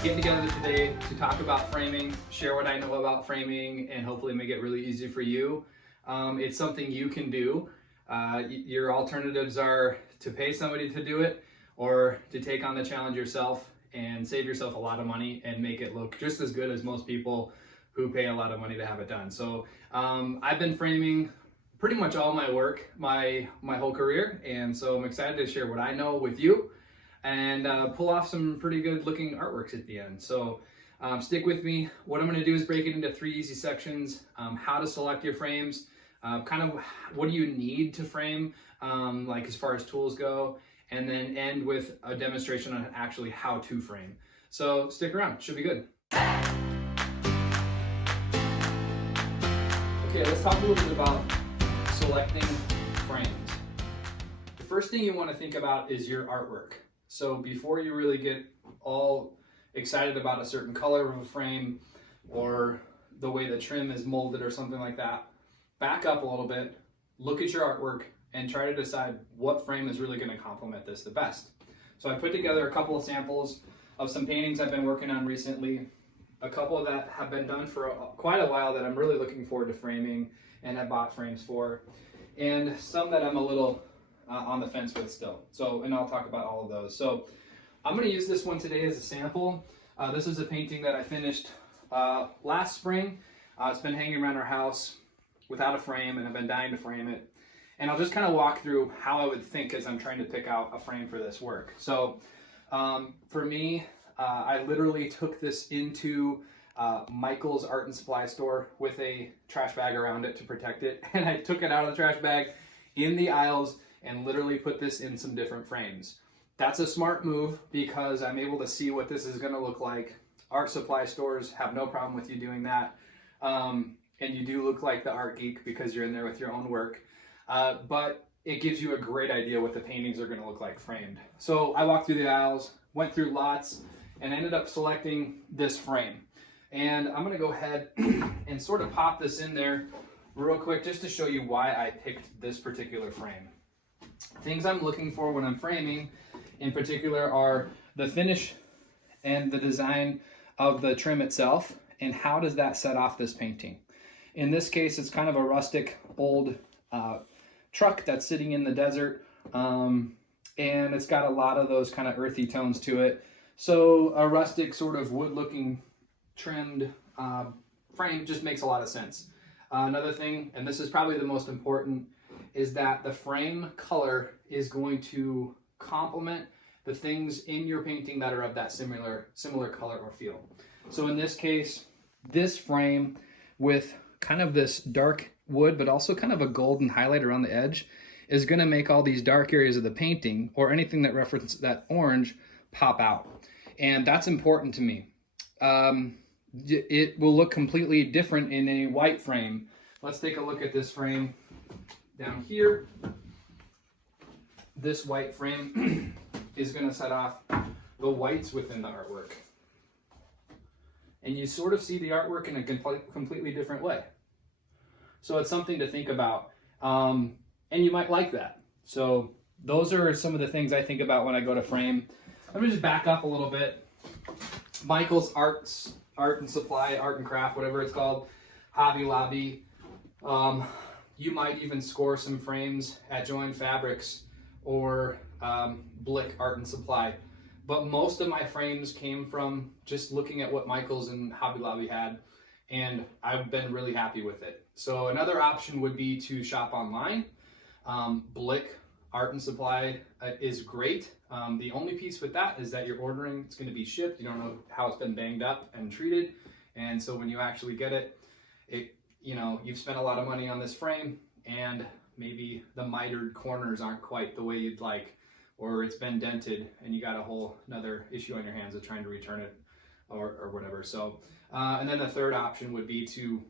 Getting together today to talk about framing, share what I know about framing, and hopefully make it really easy for you. It's something you can do. Your alternatives are to pay somebody to do it or to take on the challenge yourself and save yourself a lot of money and make it look just as good as most people who pay a lot of money to have it done. So I've been framing pretty much all my work, my whole career, and so I'm excited to share what I know with you and pull off some pretty good looking artworks at the end. So stick with me. What I'm going to do is break it into 3 easy sections: how to select your frames, kind of what do you need to frame, like as far as tools go, and then end with a demonstration on actually how to frame. So stick around, should be good. Okay, let's talk a little bit about selecting frames. The first thing you want to think about is your artwork. So before you really get all excited about a certain color of a frame or the way the trim is molded or something like that, back up a little bit, look at your artwork, and try to decide what frame is really going to complement this the best. So I put together a couple of samples of some paintings I've been working on recently, a couple that have been done for quite a while that I'm really looking forward to framing and I bought frames for, and some that I'm a little on the fence with still. So, and I'll talk about all of those. So I'm going to use this one today as a sample. This is a painting that I finished last spring. It's been hanging around our house without a frame, and I've been dying to frame it. And I'll just kind of walk through how I would think as I'm trying to pick out a frame for this work. So for me, I literally took this into Michael's art and supply store with a trash bag around it to protect it. And I took it out of the trash bag in the aisles and literally put this in some different frames. That's a smart move because I'm able to see what this is going to look like. Art supply stores have no problem with you doing that. And you do look like the art geek because you're in there with your own work. But it gives you a great idea what the paintings are going to look like framed. So I walked through the aisles, went through lots, and ended up selecting this frame. And I'm going to go ahead and sort of pop this in there real quick just to show you why I picked this particular frame. Things I'm looking for when I'm framing in particular are the finish and the design of the trim itself, and how does that set off this painting. In this case, it's kind of a rustic old truck that's sitting in the desert, and it's got a lot of those kind of earthy tones to it. So a rustic sort of wood looking trimmed frame just makes a lot of sense. Another thing, and this is probably the most important, is that the frame color is going to complement the things in your painting that are of that similar color or feel. So in this case, this frame with kind of this dark wood, but also kind of a golden highlight around the edge, is going to make all these dark areas of the painting or anything that references that orange pop out. And that's important to me. It will look completely different in a white frame. Let's take a look at this frame down here. This white frame is going to set off the whites within the artwork. And you sort of see the artwork in a completely different way. So it's something to think about. And you might like that. So those are some of the things I think about when I go to frame. Let me just back up a little bit. Michael's art and supply, art and craft, whatever it's called, Hobby Lobby. You might even score some frames at Joann Fabrics or Blick Art and Supply. But most of my frames came from just looking at what Michael's and Hobby Lobby had, and I've been really happy with it. So another option would be to shop online. Blick Art and Supply is great. The only piece with that is that you're ordering, it's going to be shipped. You don't know how it's been banged up and treated, and so when you actually get it, you've spent a lot of money on this frame, and maybe the mitered corners aren't quite the way you'd like, or it's been dented and you got a whole another issue on your hands of trying to return it or whatever. So, and then the third option would be to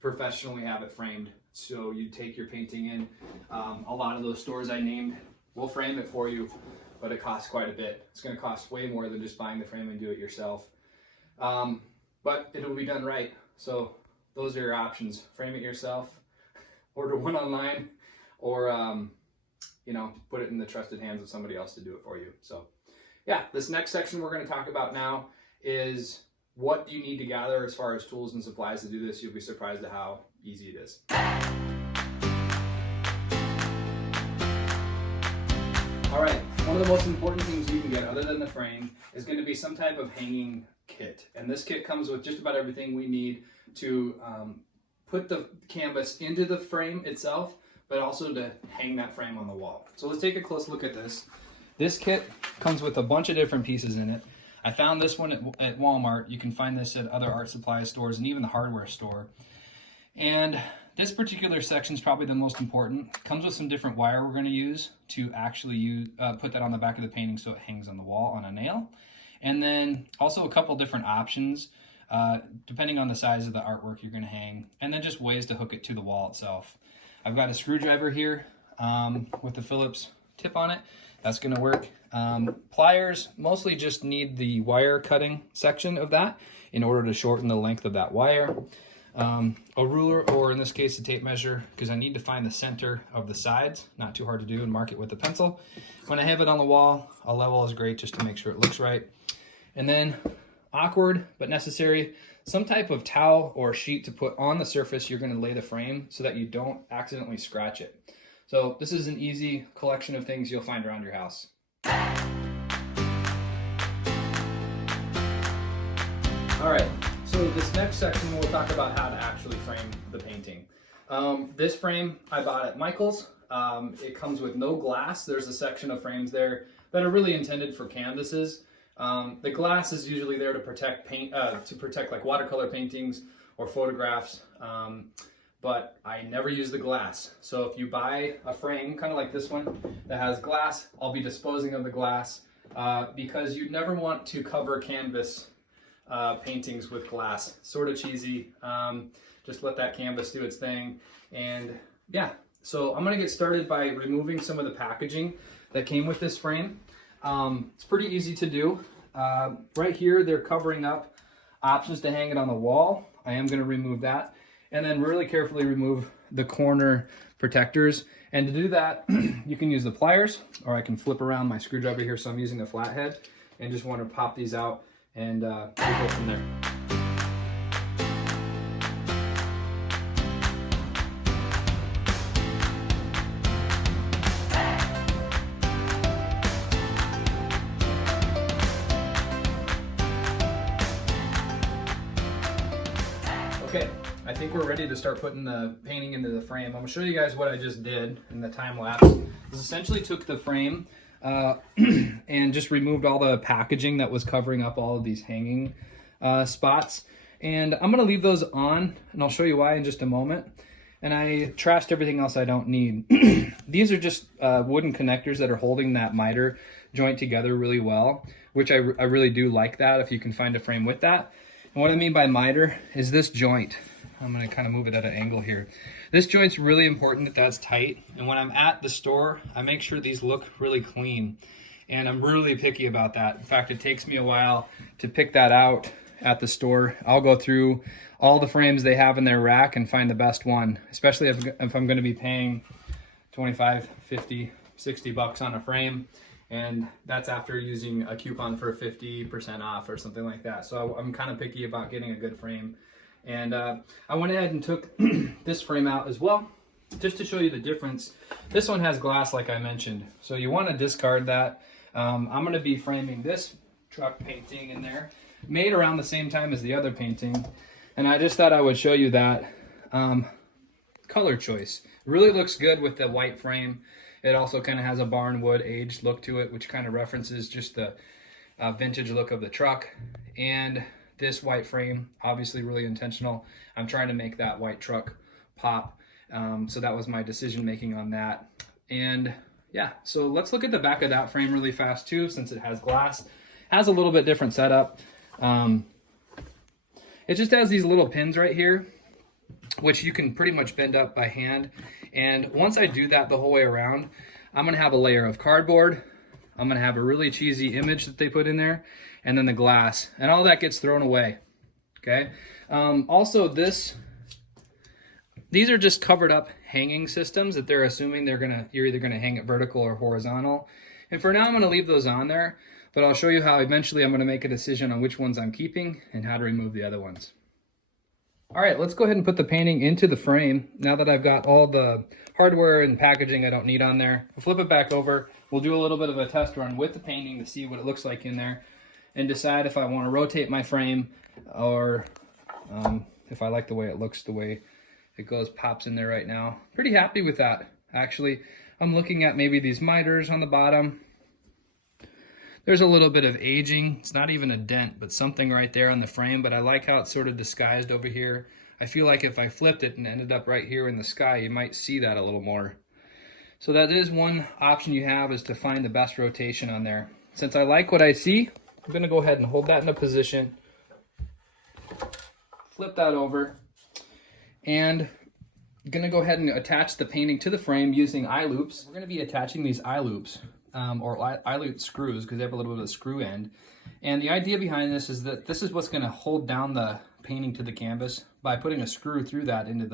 professionally have it framed. So you take your painting in. A lot of those stores I named will frame it for you, but it costs quite a bit. It's going to cost way more than just buying the frame and do it yourself. But it'll be done right. So those are your options. Frame it yourself, order one online, or put it in the trusted hands of somebody else to do it for you. So yeah, this next section we're going to talk about now is what do you need to gather as far as tools and supplies to do this. You'll be surprised at how easy it is. All right, one of the most important things you can get other than the frame is going to be some type of hanging kit. And this kit comes with just about everything we need to put the canvas into the frame itself, but also to hang that frame on the wall. So let's take a close look at this. This kit comes with a bunch of different pieces in it. I found this one at Walmart. You can find this at other art supply stores and even the hardware store. And this particular section is probably the most important. It comes with some different wire we're going to use to actually put that on the back of the painting so it hangs on the wall on a nail. And then also a couple different options depending on the size of the artwork you're going to hang, and then just ways to hook it to the wall itself. I've got a screwdriver here with the Phillips tip on it. That's going to work. Pliers, mostly just need the wire cutting section of that in order to shorten the length of that wire. A ruler, or in this case a tape measure, because I need to find the center of the sides, not too hard to do, and mark it with a pencil. When I have it on the wall, a level is great just to make sure it looks right. And then, awkward but necessary, some type of towel or sheet to put on the surface you're going to lay the frame so that you don't accidentally scratch it. So this is an easy collection of things you'll find around your house. All right, so this next section we'll talk about how to actually frame the painting. This frame I bought at Michael's. It comes with no glass. There's a section of frames there that are really intended for canvases. The glass is usually there to protect like watercolor paintings or photographs, but I never use the glass. So if you buy a frame, kind of like this one, that has glass, I'll be disposing of the glass because you never want to cover canvas paintings with glass. Sort of cheesy. Just let that canvas do its thing. And yeah, so I'm gonna get started by removing some of the packaging that came with this frame. It's pretty easy to do. Right here, they're covering up options to hang it on the wall. I am gonna remove that. And then really carefully remove the corner protectors. And to do that, you can use the pliers, or I can flip around my screwdriver here, so I'm using a flathead, and just want to pop these out, and we'll go from there. Okay, I think we're ready to start putting the painting into the frame. I'm gonna show you guys what I just did in the time lapse. This essentially took the frame and just removed all the packaging that was covering up all of these hanging spots. And I'm gonna leave those on, and I'll show you why in just a moment. And I trashed everything else I don't need. These are just wooden connectors that are holding that miter joint together really well, which I really do like that if you can find a frame with that. And what I mean by miter is this joint. I'm going to kind of move it at an angle here. This joint's really important that that's tight. And when I'm at the store, I make sure these look really clean. And I'm really picky about that. In fact, it takes me a while to pick that out at the store. I'll go through all the frames they have in their rack and find the best one, especially if I'm going to be paying 25, 50, 60 bucks on a frame. And that's after using a coupon for 50% off or something like that. So I'm kind of picky about getting a good frame. And I went ahead and took this frame out as well, just to show you the difference. This one has glass, like I mentioned. So you want to discard that. I'm going to be framing this truck painting in there, made around the same time as the other painting. And I just thought I would show you that color choice. It really looks good with the white frame. It also kind of has a barnwood aged look to it, which kind of references just the vintage look of the truck. And this white frame, obviously really intentional. I'm trying to make that white truck pop. So that was my decision making on that. And yeah, so let's look at the back of that frame really fast too, since it has glass. Has a little bit different setup. It just has these little pins right here, which you can pretty much bend up by hand. And once I do that the whole way around, I'm gonna have a layer of cardboard. I'm gonna have a really cheesy image that they put in there, and then the glass, and all that gets thrown away, okay? Also, this These are just covered up hanging systems that they're assuming you're either gonna hang it vertical or horizontal. And for now, I'm gonna leave those on there, but I'll show you how eventually I'm gonna make a decision on which ones I'm keeping and how to remove the other ones. All right, let's go ahead and put the painting into the frame. Now that I've got all the hardware and packaging I don't need on there, we'll flip it back over. We'll do a little bit of a test run with the painting to see what it looks like in there and decide if I want to rotate my frame or if I like the way it looks, the way it goes, pops in there right now. Pretty happy with that, actually. I'm looking at maybe these miters on the bottom. There's a little bit of aging. It's not even a dent, but something right there on the frame, but I like how it's sort of disguised over here. I feel like if I flipped it and ended up right here in the sky, you might see that a little more. So that is one option you have, is to find the best rotation on there. Since I like what I see, I'm gonna go ahead and hold that in a position, flip that over, and I'm gonna go ahead and attach the painting to the frame using eye loops. We're gonna be attaching these eye loops or eye loop screws because they have a little bit of a screw end. And the idea behind this is that this is what's gonna hold down the painting to the canvas by putting a screw through that into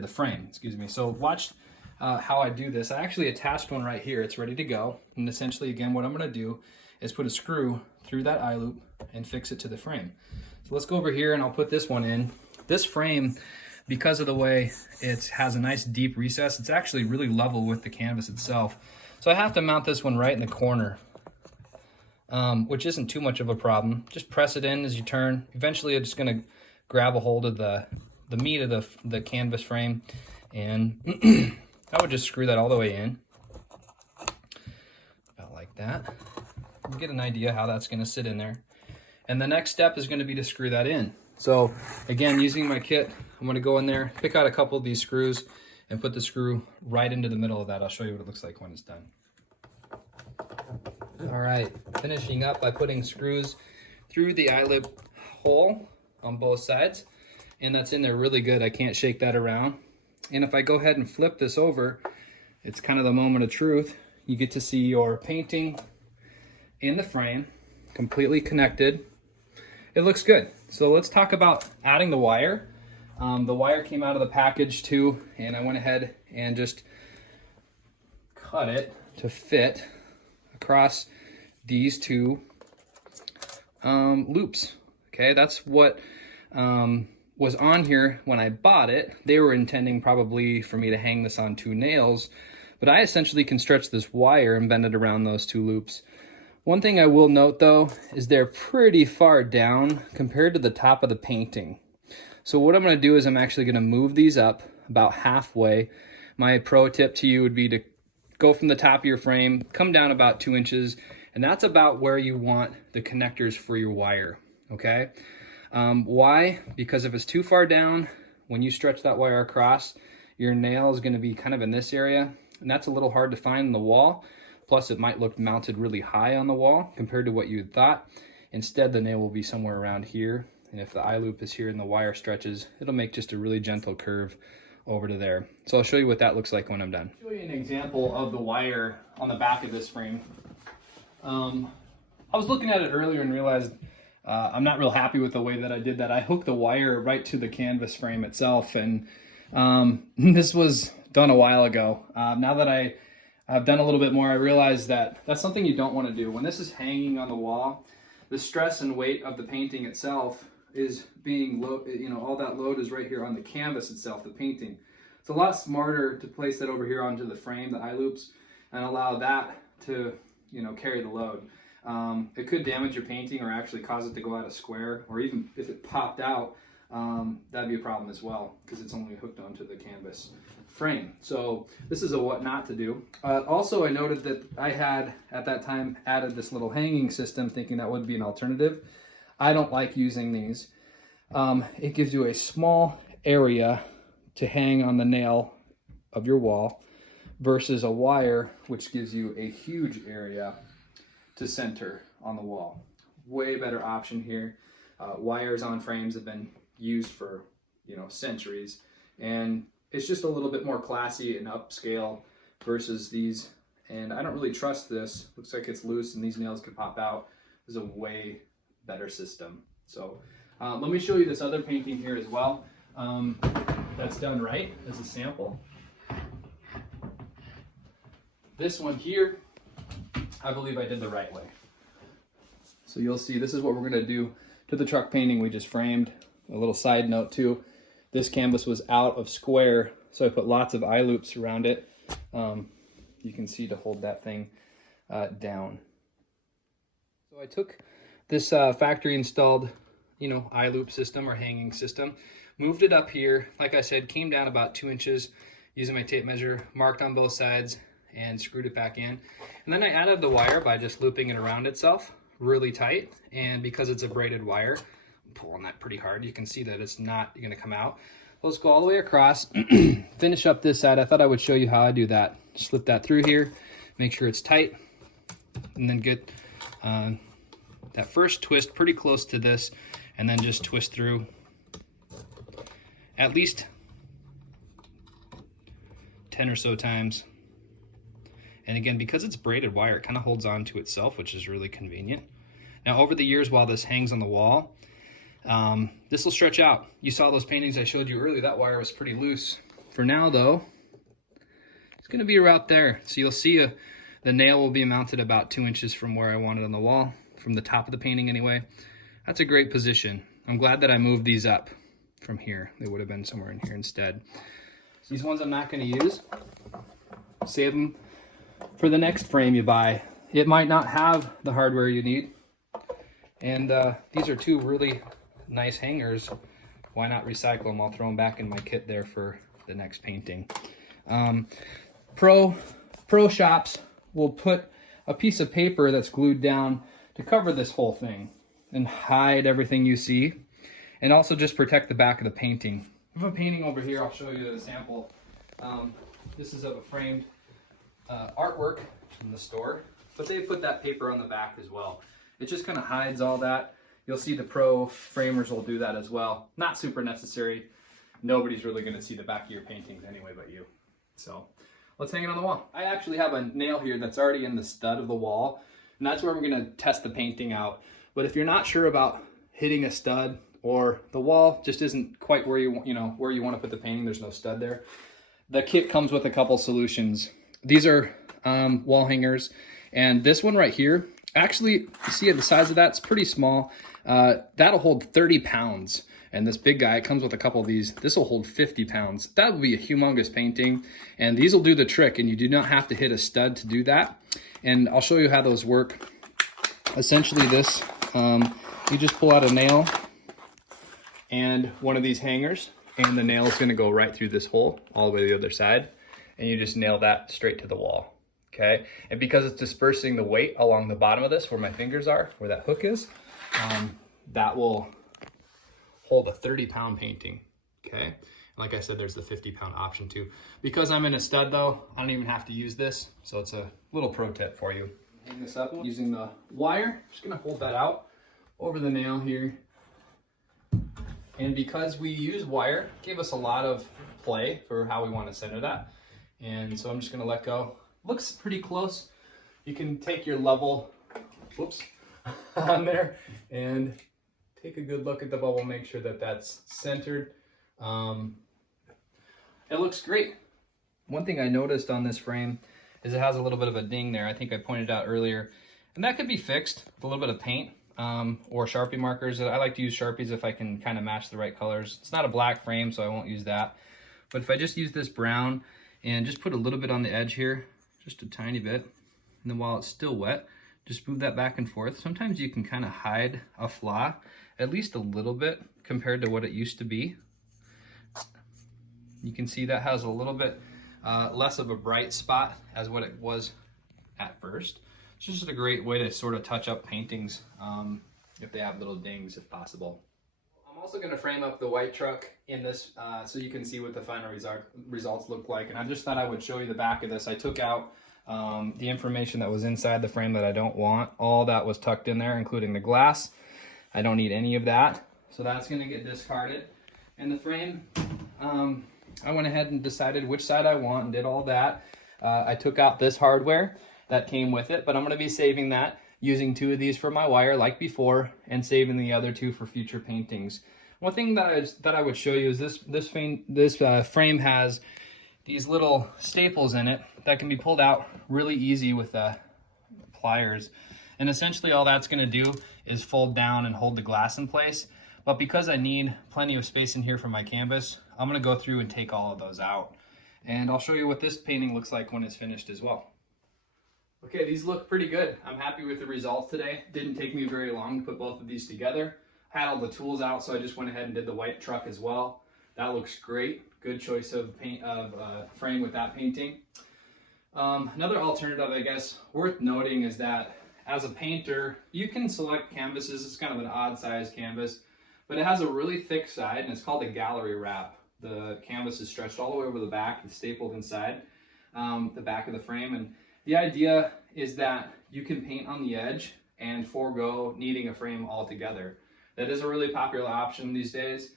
the frame, excuse me. So watch how I do this. I actually attached one right here. It's ready to go. And essentially, again, what I'm gonna do is put a screw through that eye loop and fix it to the frame. So let's go over here and I'll put this one in. This frame, because of the way it has a nice deep recess, it's actually really level with the canvas itself. So I have to mount this one right in the corner, which isn't too much of a problem. Just press it in as you turn. Eventually it's just gonna grab a hold of the meat of the canvas frame, and I would just screw that all the way in, about like that. You get an idea how that's gonna sit in there. And the next step is gonna be to screw that in. So again, using my kit, I'm gonna go in there, pick out a couple of these screws, and put the screw right into the middle of that. I'll show you what it looks like when it's done. All right, finishing up by putting screws through the eye lip hole on both sides. And that's in there really good. I can't shake that around. And if I go ahead and flip this over, it's kind of the moment of truth. You get to see your painting in the frame, completely connected. It looks good. So let's talk about adding the wire. The wire came out of the package too, and I went ahead and just cut it to fit across these two loops. Okay, that's what was on here when I bought it. They were intending probably for me to hang this on 2 nails, but I essentially can stretch this wire and bend it around those 2 loops. One thing I will note though is they're pretty far down compared to the top of the painting. So what I'm gonna do is I'm actually gonna move these up about halfway. My pro tip to you would be to go from the top of your frame, come down about 2 inches, and that's about where you want the connectors for your wire, okay? Why? Because if it's too far down, when you stretch that wire across, your nail is gonna be kind of in this area, and that's a little hard to find in the wall. Plus it might look mounted really high on the wall compared to what you had thought. Instead, the nail will be somewhere around here. And if the eye loop is here and the wire stretches, it'll make just a really gentle curve over to there. So I'll show you what that looks like when I'm done. I'll show you an example of the wire on the back of this frame. I was looking at it earlier and realized I'm not real happy with the way that I did that. I hooked the wire right to the canvas frame itself, and this was done a while ago. Now that I've done a little bit more, I realized that that's something you don't want to do. When this is hanging on the wall, the stress and weight of the painting itself is being low, all that load is right here on the canvas itself, the painting. It's a lot smarter to place that over here onto the frame, the eye loops, and allow that to, carry the load. It could damage your painting or actually cause it to go out of square, or even if it popped out, that'd be a problem as well because it's only hooked onto the canvas frame. So this is a what not to do. Also, I noted that I had at that time added this little hanging system thinking that would be an alternative. I don't like using these. It gives you a small area to hang on the nail of your wall versus a wire, which gives you a huge area to center on the wall. Way better option here. Wires on frames have been used for centuries, and it's just a little bit more classy and upscale versus these. And I don't really trust this. Looks like it's loose and these nails could pop out. This is a way better system. So let me show you this other painting here as well. that's done right as a sample. This one here, I believe I did the right way. So you'll see this is what we're gonna do to the truck painting we just framed. A little side note too, this canvas was out of square, so I put lots of eye loops around it. You can see to hold that thing down. So I took this factory installed, eye loop system or hanging system, moved it up here, like I said, came down about 2 inches using my tape measure, marked on both sides, and screwed it back in. And then I added the wire by just looping it around itself really tight. And because it's a braided wire, I'm pulling that pretty hard. You can see that it's not gonna come out. Let's go all the way across, finish up this side. I thought I would show you how I do that. Slip that through here, make sure it's tight, and then get that first twist pretty close to this, and then just twist through at least 10 or so times. And again, because it's braided wire, it kind of holds on to itself, which is really convenient. Now, over the years, while this hangs on the wall, this will stretch out. You saw those paintings I showed you earlier, that wire was pretty loose. For now, though, it's gonna be right there. So you'll see the nail will be mounted about 2 inches from where I want it on the wall, from the top of the painting anyway. That's a great position. I'm glad that I moved these up from here. They would have been somewhere in here instead. So these ones I'm not gonna use. Save them for the next frame you buy. It might not have the hardware you need. And these are two really nice hangers. Why not recycle them? I'll throw them back in my kit there for the next painting. Pro shops will put a piece of paper that's glued down to cover this whole thing and hide everything you see, and also just protect the back of the painting. I have a painting over here. I'll show you a sample. This is of a framed artwork in the store, but they put that paper on the back as well. It just kind of hides all that. You'll see the pro framers will do that as well. Not super necessary. Nobody's really going to see the back of your paintings anyway but you. So let's hang it on the wall. I actually have a nail here that's already in the stud of the wall, and that's where I'm going to test the painting out. But if you're not sure about hitting a stud, or the wall just isn't quite where you want to put the painting, there's no stud there, the kit comes with a couple solutions. These are wall hangers, and this one right here, actually, see the size of that? It's pretty small. That'll hold 30 pounds. And this big guy, it comes with a couple of these. This will hold 50 pounds. That would be a humongous painting. And these will do the trick, and you do not have to hit a stud to do that. And I'll show you how those work. Essentially this, you just pull out a nail and one of these hangers, and the nail is gonna go right through this hole all the way to the other side. And you just nail that straight to the wall. Okay, and because it's dispersing the weight along the bottom of this, where my fingers are, where that hook is, that will hold a 30-pound painting. Okay, like I said, there's the 50-pound option too. Because I'm in a stud though, I don't even have to use this, so it's a little pro tip for you. Hang this up using the wire. Just gonna hold that out over the nail here. And because we use wire, it gave us a lot of play for how we want to center that. And so I'm just gonna let go. Looks pretty close. You can take your level, whoops, on there and take a good look at the bubble, make sure that that's centered. It looks great. One thing I noticed on this frame is it has a little bit of a ding there. I think I pointed out earlier, and that could be fixed with a little bit of paint or Sharpie markers. I like to use Sharpies if I can kind of match the right colors. It's not a black frame, so I won't use that. But if I just use this brown and just put a little bit on the edge here, just a tiny bit, and then while it's still wet, just move that back and forth. Sometimes you can kind of hide a flaw, at least a little bit compared to what it used to be. You can see that has a little bit less of a bright spot as what it was at first. It's just a great way to sort of touch up paintings if they have little dings if possible. I'm also going to frame up the white truck in this so you can see what the final results look like. And I just thought I would show you the back of this. I took out the information that was inside the frame that I don't want. All that was tucked in there, including the glass. I don't need any of that. So that's going to get discarded. And the frame, I went ahead and decided which side I want and did all that. I took out this hardware that came with it, but I'm going to be saving that, using 2 of these for my wire like before, and saving the other 2 for future paintings. One thing that I would show you is this frame has these little staples in it that can be pulled out really easy with pliers. And essentially all that's going to do is fold down and hold the glass in place. But because I need plenty of space in here for my canvas, I'm going to go through and take all of those out. And I'll show you what this painting looks like when it's finished as well. Okay, these look pretty good. I'm happy with the results today. Didn't take me very long to put both of these together. I had all the tools out, so I just went ahead and did the white truck as well. That looks great. Good choice of frame with that painting. Another alternative, I guess, worth noting is that as a painter, you can select canvases. It's kind of an odd size canvas, but it has a really thick side, and it's called a gallery wrap. The canvas is stretched all the way over the back. It's stapled inside the back of the frame, and the idea is that you can paint on the edge and forego needing a frame altogether. That is a really popular option these days.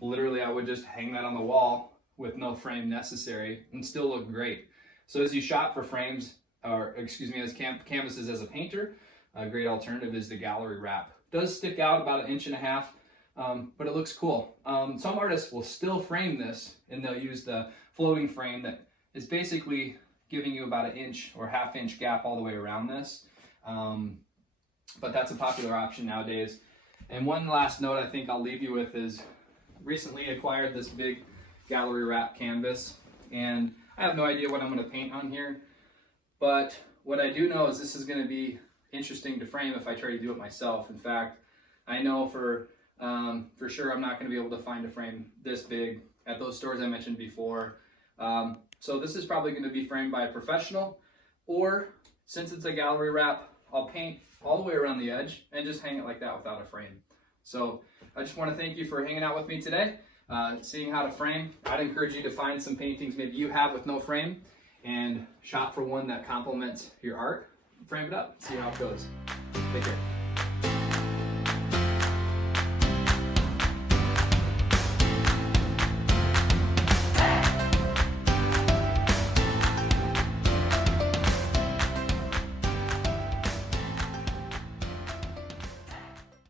Literally, I would just hang that on the wall with no frame necessary and still look great. So as you shop for frames, or excuse me, as canvases as a painter, a great alternative is the gallery wrap. It does stick out about 1.5 inches, but it looks cool. Some artists will still frame this, and they'll use the floating frame that is basically giving you about 1 inch or 1/2 inch gap all the way around this. But that's a popular option nowadays. And one last note I think I'll leave you with is recently acquired this big gallery wrap canvas, and I have no idea what I'm going to paint on here, but what I do know is this is going to be interesting to frame if I try to do it myself. In fact, I know for sure I'm not going to be able to find a frame this big at those stores I mentioned before. So this is probably going to be framed by a professional, or since it's a gallery wrap, I'll paint all the way around the edge and just hang it like that without a frame. So I just want to thank you for hanging out with me today, seeing how to frame. I'd encourage you to find some paintings maybe you have with no frame and shop for one that complements your art. Frame it up, see how it goes. Take care.